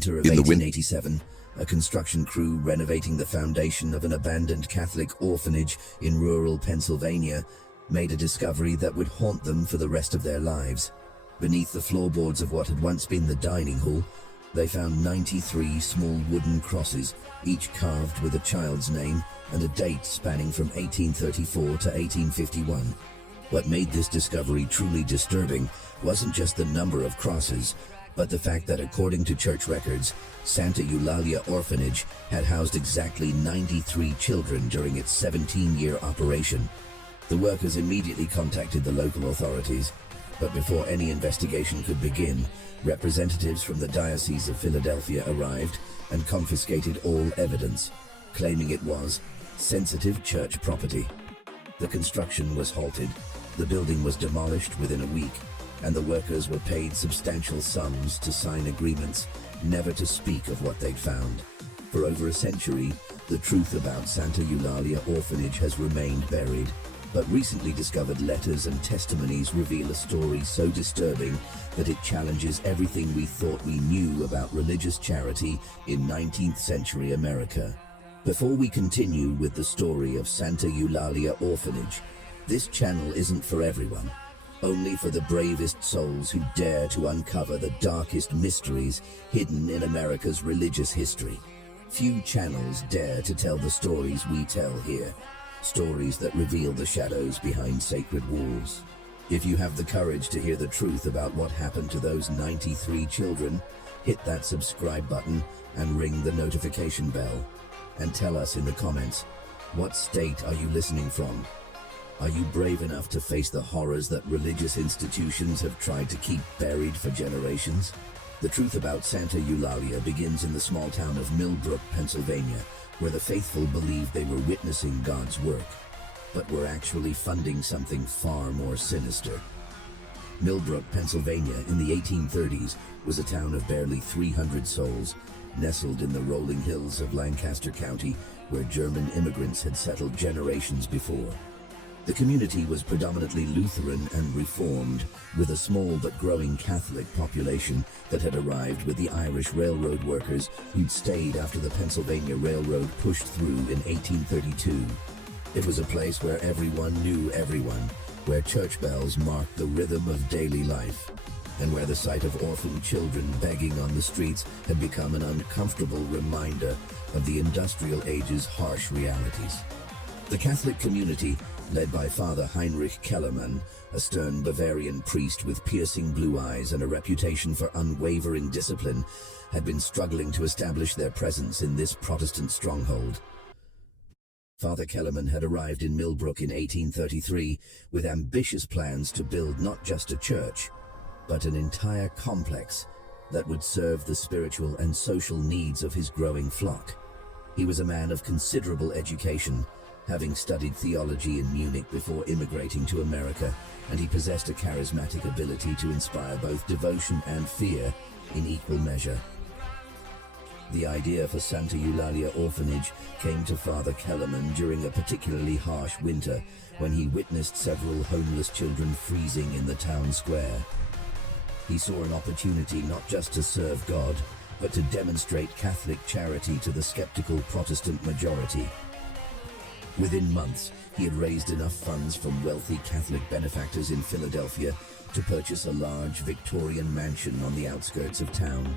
Winter of 1887, a construction crew renovating the foundation of an abandoned Catholic orphanage in rural Pennsylvania made a discovery that would haunt them for the rest of their lives. Beneath the floorboards of what had once been the dining hall, they found 93 small wooden crosses, each carved with a child's name and a date spanning from 1834 to 1851. What made this discovery truly disturbing wasn't just the number of crosses, but the fact that according to church records, Santa Eulalia Orphanage had housed exactly 93 children during its 17-year operation. The workers immediately contacted the local authorities, but before any investigation could begin, representatives from the Diocese of Philadelphia arrived and confiscated all evidence, claiming it was sensitive church property. The construction was halted, the building was demolished within a week, and the workers were paid substantial sums to sign agreements never to speak of what they'd found. For over a century, the truth about Santa Eulalia Orphanage has remained buried, but recently discovered letters and testimonies reveal a story so disturbing that it challenges everything we thought we knew about religious charity in 19th century America. Before we continue with the story of Santa Eulalia Orphanage, this channel isn't for everyone. Only for the bravest souls who dare to uncover the darkest mysteries hidden in America's religious history. Few channels dare to tell the stories we tell here, stories that reveal the shadows behind sacred walls. If you have the courage to hear the truth about what happened to those 93 children, hit that subscribe button and ring the notification bell. And tell us in the comments, what state are you listening from? Are you brave enough to face the horrors that religious institutions have tried to keep buried for generations? The truth about Santa Eulalia begins in the small town of Millbrook, Pennsylvania, where the faithful believed they were witnessing God's work, but were actually funding something far more sinister. Millbrook, Pennsylvania, in the 1830s, was a town of barely 300 souls, nestled in the rolling hills of Lancaster County, where German immigrants had settled generations before. The community was predominantly Lutheran and Reformed, with a small but growing Catholic population that had arrived with the Irish railroad workers who'd stayed after the Pennsylvania Railroad pushed through in 1832. It was a place where everyone knew everyone, where church bells marked the rhythm of daily life, and where the sight of orphaned children begging on the streets had become an uncomfortable reminder of the industrial age's harsh realities. The Catholic community, led by Father Heinrich Kellermann, a stern Bavarian priest with piercing blue eyes and a reputation for unwavering discipline, had been struggling to establish their presence in this Protestant stronghold. Father Kellermann had arrived in Millbrook in 1833 with ambitious plans to build not just a church, but an entire complex that would serve the spiritual and social needs of his growing flock. He was a man of considerable education, having studied theology in Munich before immigrating to America, and he possessed a charismatic ability to inspire both devotion and fear in equal measure. The idea for Santa Eulalia Orphanage came to Father Kellermann during a particularly harsh winter when he witnessed several homeless children freezing in the town square. He saw an opportunity not just to serve God, but to demonstrate Catholic charity to the skeptical Protestant majority. Within months, he had raised enough funds from wealthy Catholic benefactors in Philadelphia to purchase a large Victorian mansion on the outskirts of town,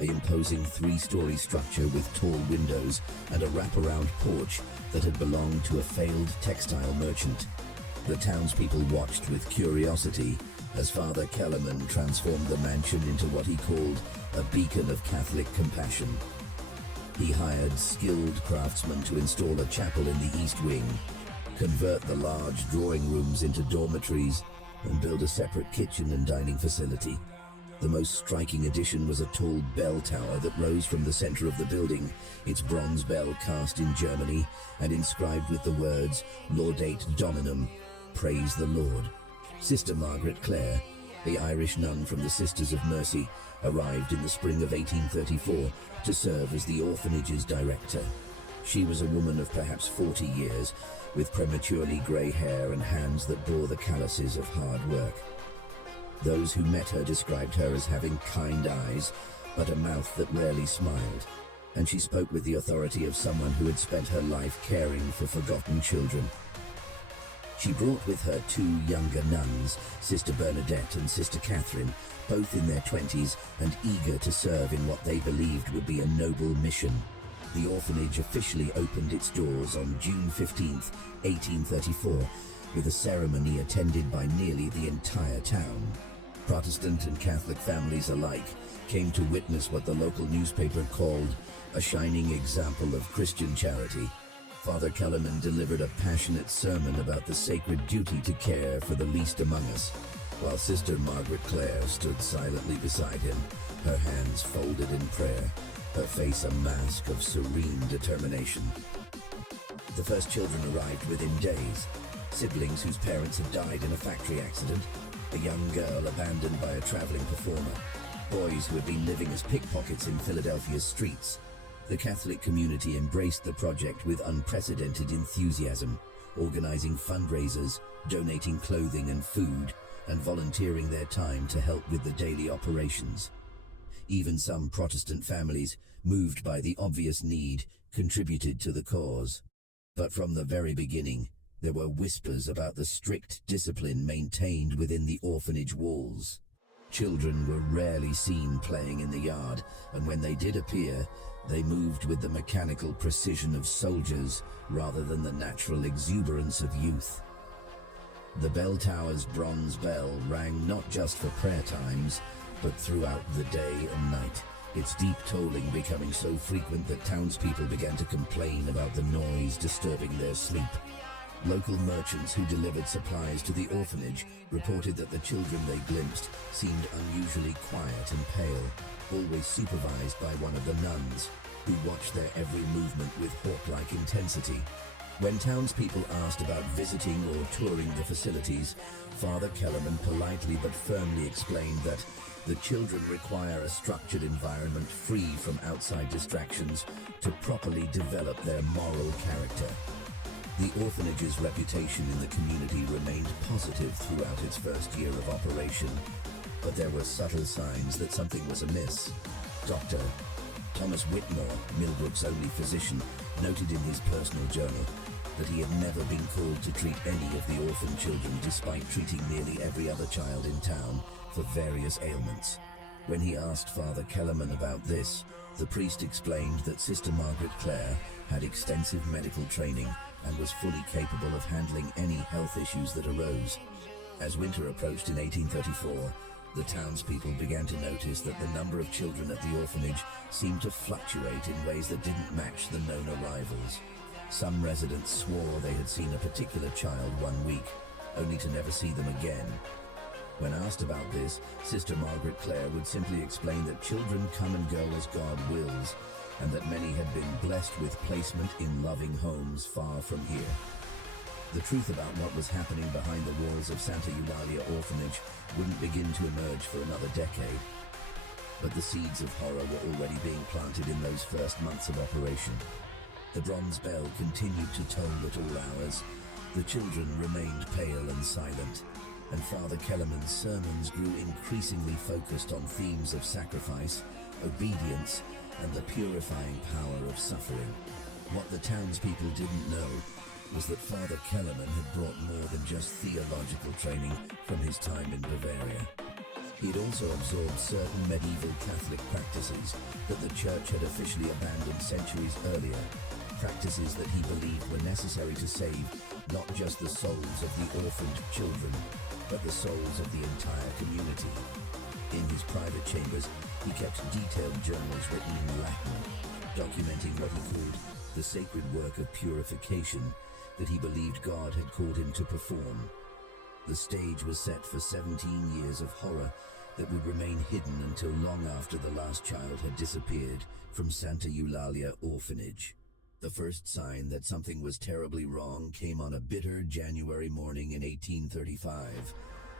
an imposing three-story structure with tall windows and a wraparound porch that had belonged to a failed textile merchant. The townspeople watched with curiosity as Father Kellermann transformed the mansion into what he called a beacon of Catholic compassion. He hired skilled craftsmen to install a chapel in the East Wing, convert the large drawing rooms into dormitories, and build a separate kitchen and dining facility. The most striking addition was a tall bell tower that rose from the center of the building, its bronze bell cast in Germany and inscribed with the words, "Laudate Dominum," praise the Lord. Sister Margaret Clare, the Irish nun from the Sisters of Mercy, arrived in the spring of 1834 to serve as the orphanage's director. She was a woman of perhaps 40 years, with prematurely grey hair and hands that bore the calluses of hard work. Those who met her described her as having kind eyes, but a mouth that rarely smiled, and she spoke with the authority of someone who had spent her life caring for forgotten children. She brought with her two younger nuns, Sister Bernadette and Sister Catherine, both in their 20s and eager to serve in what they believed would be a noble mission. The orphanage officially opened its doors on June 15, 1834, with a ceremony attended by nearly the entire town. Protestant and Catholic families alike came to witness what the local newspaper called a shining example of Christian charity. Father Kellerman delivered a passionate sermon about the sacred duty to care for the least among us, while Sister Margaret Clare stood silently beside him, her hands folded in prayer, her face a mask of serene determination. The first children arrived within days, siblings whose parents had died in a factory accident, a young girl abandoned by a traveling performer, boys who had been living as pickpockets in Philadelphia's streets. The Catholic community embraced the project with unprecedented enthusiasm, organizing fundraisers, donating clothing and food, and volunteering their time to help with the daily operations. Even some Protestant families, moved by the obvious need, contributed to the cause. But from the very beginning, there were whispers about the strict discipline maintained within the orphanage walls. Children were rarely seen playing in the yard, and when they did appear, they moved with the mechanical precision of soldiers rather than the natural exuberance of youth. The bell tower's bronze bell rang not just for prayer times, but throughout the day and night, its deep tolling becoming so frequent that townspeople began to complain about the noise disturbing their sleep. Local merchants who delivered supplies to the orphanage reported that the children they glimpsed seemed unusually quiet and pale, always supervised by one of the nuns, who watched their every movement with hawk-like intensity. When townspeople asked about visiting or touring the facilities, Father Kellerman politely but firmly explained that the children require a structured environment free from outside distractions to properly develop their moral character. The orphanage's reputation in the community remained positive throughout its first year of operation, but there were subtle signs that something was amiss. Dr. Thomas Whitmore, Millbrook's only physician, noted in his personal journal that he had never been called to treat any of the orphan children despite treating nearly every other child in town for various ailments. When he asked Father Kellerman about this, the priest explained that Sister Margaret Clare had extensive medical training and was fully capable of handling any health issues that arose. As winter approached in 1834, the townspeople began to notice that the number of children at the orphanage seemed to fluctuate in ways that didn't match the known arrivals. Some residents swore they had seen a particular child one week, only to never see them again. When asked about this, Sister Margaret Clare would simply explain that children come and go as God wills, and that many had been blessed with placement in loving homes far from here. The truth about what was happening behind the walls of Santa Eulalia Orphanage wouldn't begin to emerge for another decade. But the seeds of horror were already being planted in those first months of operation. The bronze bell continued to toll at all hours, the children remained pale and silent, and Father Kellerman's sermons grew increasingly focused on themes of sacrifice, obedience, and the purifying power of suffering. What the townspeople didn't know was that Father Kellerman had brought more than just theological training from his time in Bavaria. He'd also absorbed certain medieval Catholic practices that the Church had officially abandoned centuries earlier, practices that he believed were necessary to save not just the souls of the orphaned children, but the souls of the entire community. In his private chambers, he kept detailed journals written in Latin, documenting what he called the sacred work of purification that he believed God had called him to perform. The stage was set for 17 years of horror that would remain hidden until long after the last child had disappeared from Santa Eulalia Orphanage. The first sign that something was terribly wrong came on a bitter January morning in 1835,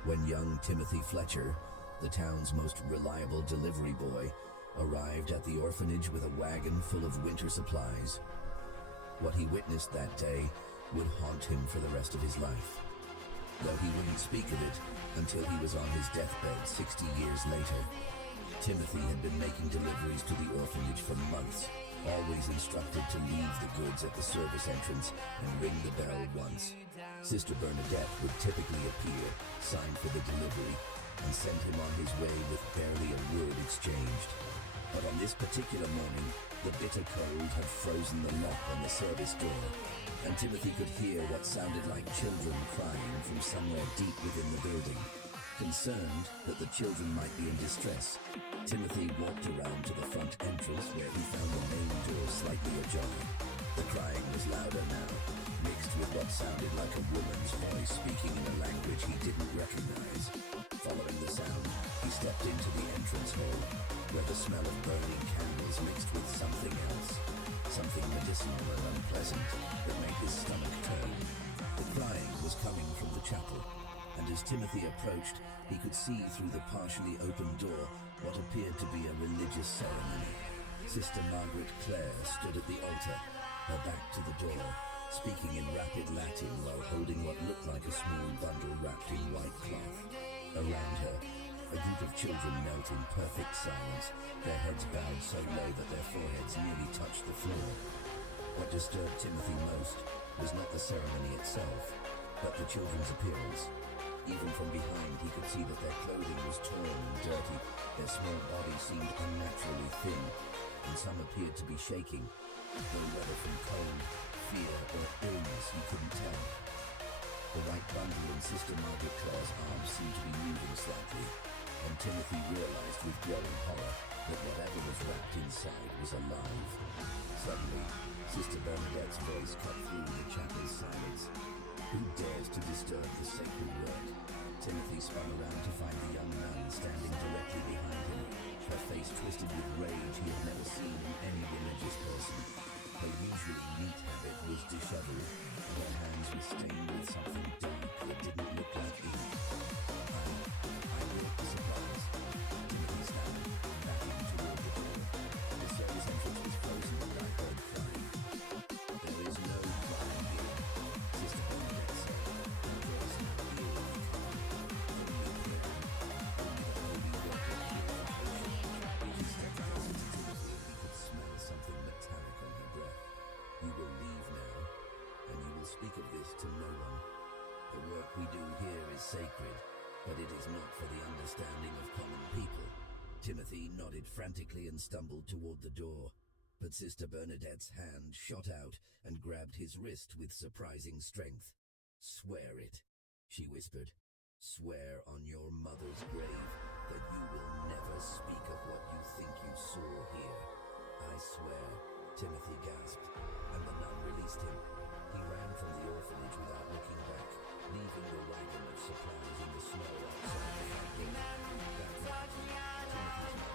when young Timothy Fletcher, the town's most reliable delivery boy, arrived at the orphanage with a wagon full of winter supplies. What he witnessed that day would haunt him for the rest of his life, though he wouldn't speak of it until he was on his deathbed 60 years later. Timothy had been making deliveries to the orphanage for months, always instructed to leave the goods at the service entrance and ring the bell once. Sister Bernadette would typically appear, sign for the delivery, and send him on his way with barely a word exchanged. But on this particular morning, the bitter cold had frozen the lock on the service door, and Timothy could hear what sounded like children crying from somewhere deep within the building. Concerned that the children might be in distress, Timothy walked around to the front entrance where he found the main door slightly ajar. The crying was louder now, mixed with what sounded like a woman's voice speaking in a language he didn't recognize. Following the sound, he stepped into the entrance hall, where the smell of burning candles mixed with something else, something medicinal and unpleasant that made his stomach turn. The crying was coming from the chapel, and as Timothy approached, he could see through the partially open door what appeared to be a religious ceremony. Sister Margaret Clare stood at the altar, her back to the door, speaking in rapid Latin while holding what looked like a small bundle wrapped in white cloth. Around her, a group of children knelt in perfect silence, their heads bowed so low that their foreheads nearly touched the floor. What disturbed Timothy most was not the ceremony itself, but the children's appearance. Even from behind, he could see that their clothing was torn and dirty, their small bodies seemed unnaturally thin, and some appeared to be shaking, though whether from cold, fear, or illness he couldn't tell. The white bundle in Sister Margaret Clare's arms seemed to be moving slightly, and Timothy realized with growing horror that whatever was wrapped inside was alive. Suddenly, Sister Bernadette's voice cut through the chapel's silence. Who dares to disturb the sacred word? Timothy spun around to find the young nun standing directly behind him, her face twisted with rage he had never seen in any religious person. Her usually neat habit was disheveled, and her hands were stained with something dark that didn't look like ink. I will be surprised. Timothy stammered, backing toward the door. The service entrance was frozen and I heard crying. There is no crying here, Sister Bernadette said, her voice now eerily calm. Only prayer, only the holy work of purification. He stepped closer to Timothy and he could smell something metallic on her breath. You will leave now, and you will speak of this to no one. The work we do here is sacred, but it is not for the understanding of common people. Timothy nodded frantically and stumbled toward the door, but Sister Bernadette's hand shot out and grabbed his wrist with surprising strength. Swear it, she whispered. Swear on your mother's grave that you will never speak of what you think you saw here. I swear, Timothy gasped, and the nun released him. He ran from the orphanage without looking back, leaving the wagon of supplies in the snow outside the front gate. That night, Timothy's